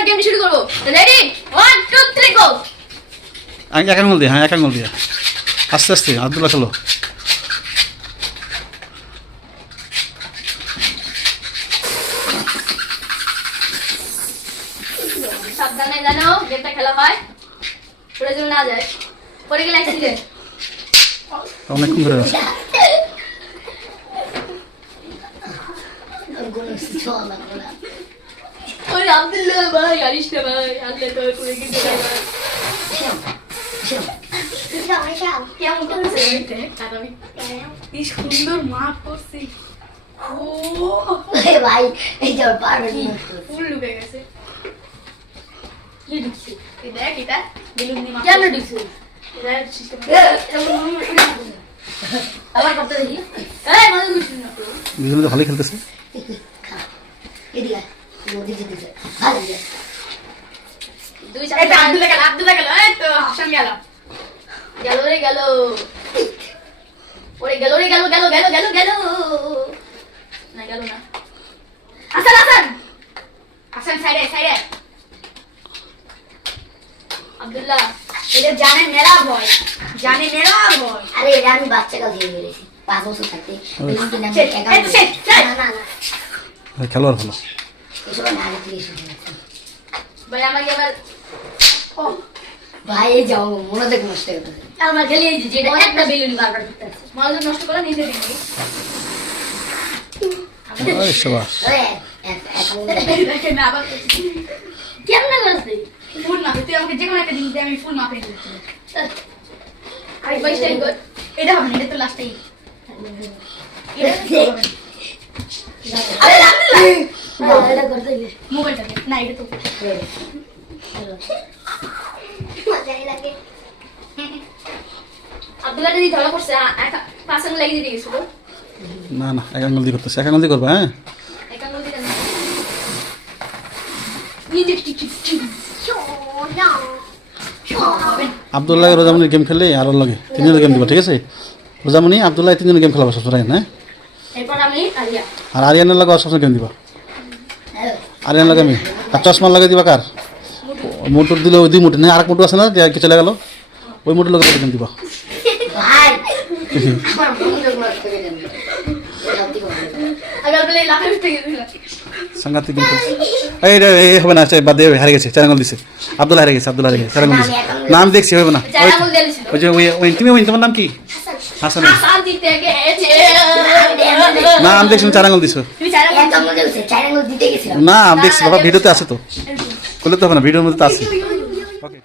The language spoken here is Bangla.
আমরা গেম শুরু করব। রেডি 1 2 3 গো। এক আঙুল দিয়ে, হ্যাঁ এক আঙুল দিয়ে আস্তে আস্তে। আব্দুল্লাহ চলো। সাবধানে জানো গেমটা খেলা হয়, পড়ে যেন না যায়, পড়ে গেলে অ্যাক্সিডেন্ট। অনেকক্ষণ ধরে আছে। ওরে আব্দুল্লাহ ভাই আরিশ না ভাই, আল্লাহ তো পড়ে গেছে ভাই। কেমন করছে এটা? আর আমি কি সুন্দর মাপ করছি। ও ভাই এই যে পারবে না ফুল ঢুকে গেছে। কি ঢুকছে? এই দেখ এটা বেলুন দিয়ে মাপ কেন ঢুকছে? এটা সিস্টেম আবার করতে দেখি। এই মজা করছিস না তো? দুজনে তো ভালোই খেলতেছে। এদিকে নদী যেতে ভালো লাগে দুই চার এটা আব্দুল্লাহ গেল এই তো হাসান গেল রে গেল ওরে গেল রে গেল না গেল না। হাসান সাইডে আব্দুল্লাহ এটা জানে মেরা ভয় আরে এটা আমি বাচ্চাকাল থেকে গেছি 5 বছর থাকতে বেলুন কিনা না খেলোয়াড় ভালো। এসব না আগে থেকে শুরু করছি ভাই আমাকে এবার ও ভাই এই যাও মনোযোগ নষ্ট করতেছে আমার গেলে এই যে একটা বেলুন বারবার করতে আছে, মনোযোগ নষ্ট করে নিজে দেখি। ওই শাবাশ। দেখেন আবার কেমন করছে ফুল মাপে, তুই আমাকে যে কোনো একটা জিনিস দিয়ে আমি ফুল মাপে দিচ্ছি। আরে ভাই স্টাইল কর, এটা হবে না, এটা তো লাস্ট টাইম। আরে এটা করতে গেলে মোবাইলটা দে না, এটা তো মজাই লাগে আব্দুল্লাহ যদি ধরা পড়ছে 5 আঙুল লাগিয়ে দিতে গেছিল। না না এক আঙুল দিয়ে করতেছে, এক আঙুল দিয়ে করবে। হ্যাঁ এক আঙুল দিতে না নিজে আব্দুল্লাহ রোজামনির গেম খেললে আরো লাগে তিনজনের গেম দিবা, ঠিক আছে? রোজামনি আব্দুল্লাহ তিনজনের গেম খেলাবো সবসময়, হ্যাঁ? এরপর আমি আরিয়া আর আরিয়ানের লাগে সবসময় গেম দিবা। আরিয়ান লাগে আমি আর চশমা লাগে দিবা কার? মোটর দিলে ওই 2 মুঠি না, আরেক মুঠো আছে না যে চলে গেল, ওই মুঠোর লাগে গেম দিবা। ভাই আমার মনোযোগ নষ্ট করে দেন আগে বলে লাফে উঠে গেছিল। সাংঘাতিক গেম খেলছে। এই হবে না, বাদ দিয়ে হারে গেছে, 4 আঙুল দিছে। আব্দুল্লাহ হারে গেছে, 4 আঙুল দিছে। নাম দেখছি হবে না। 4 আঙুল দিয়েছিল। ওই যে ওই তুমি তোমার নাম কি? হাসান। হাসান দিতে গেছে না আমি দেখছি 4 আঙুল দিছো। তুমি 4 আঙুল এক আঙুল দিয়েছে 4 আঙুল দিতে গেছিলাম না আমি দেখছি বাবা, ভিডিওতে আছে তো, করলে তো হবে না, ভিডিওর মধ্যে তো আছে। ওকে।